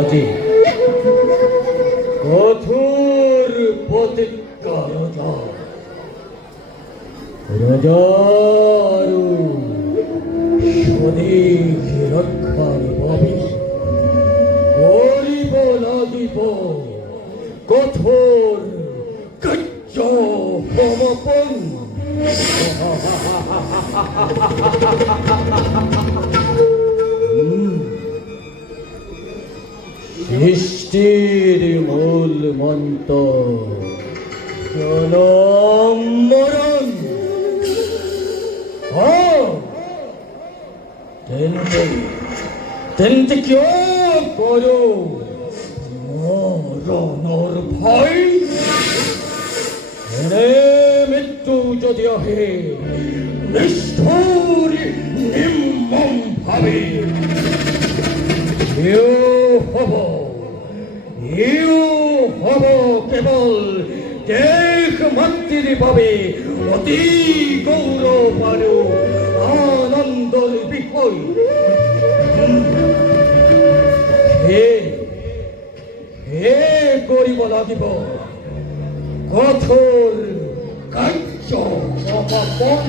আজি কঠোর প্রতিজ্ঞা রাজারু স্বদেশ রক্ষার ভাবে করিব লাগিব কঠোর কার্য সমাপন। সৃষ্টির মূল মন্ত্র জনম মরণ। তেনতে কেউ করো মরণর ভয়। মৃত্যু যদি আহে নিষ্ঠুর নির্মম ভাবে হব কেবল দেখ মাতৃ পাবে অতি গৌরব আরো আনন্দর বিষয়। হে করিব লাগিব কঠোর কার্য সমাপন।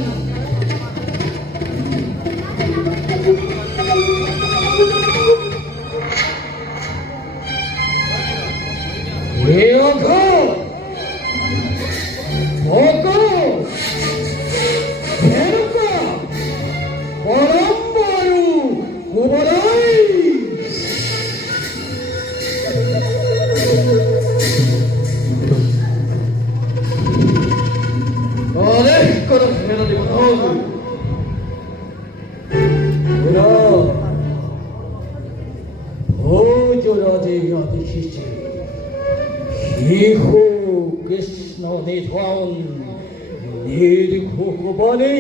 কৃষ্ণ নিধন নির্ভুবনে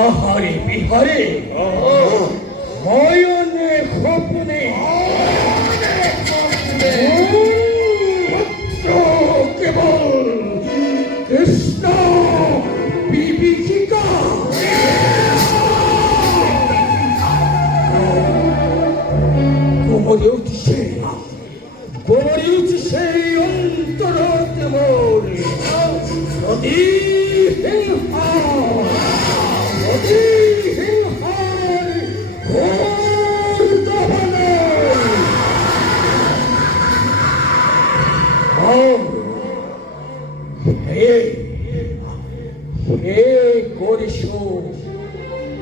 আহারে বিহারে নয়নে স্বপ্নে কেবল কৃষ্ণ বিভীষিকা। কোমরে উঠছে অন্তরতে মোর অতি হিংহার ঘোর দহনে। হে করিস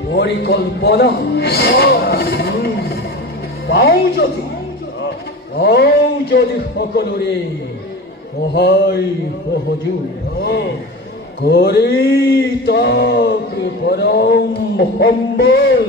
পরিকল্পনা পাও যদি সকলরে সহায় সহযোগ করি তাক পরম সম্বল।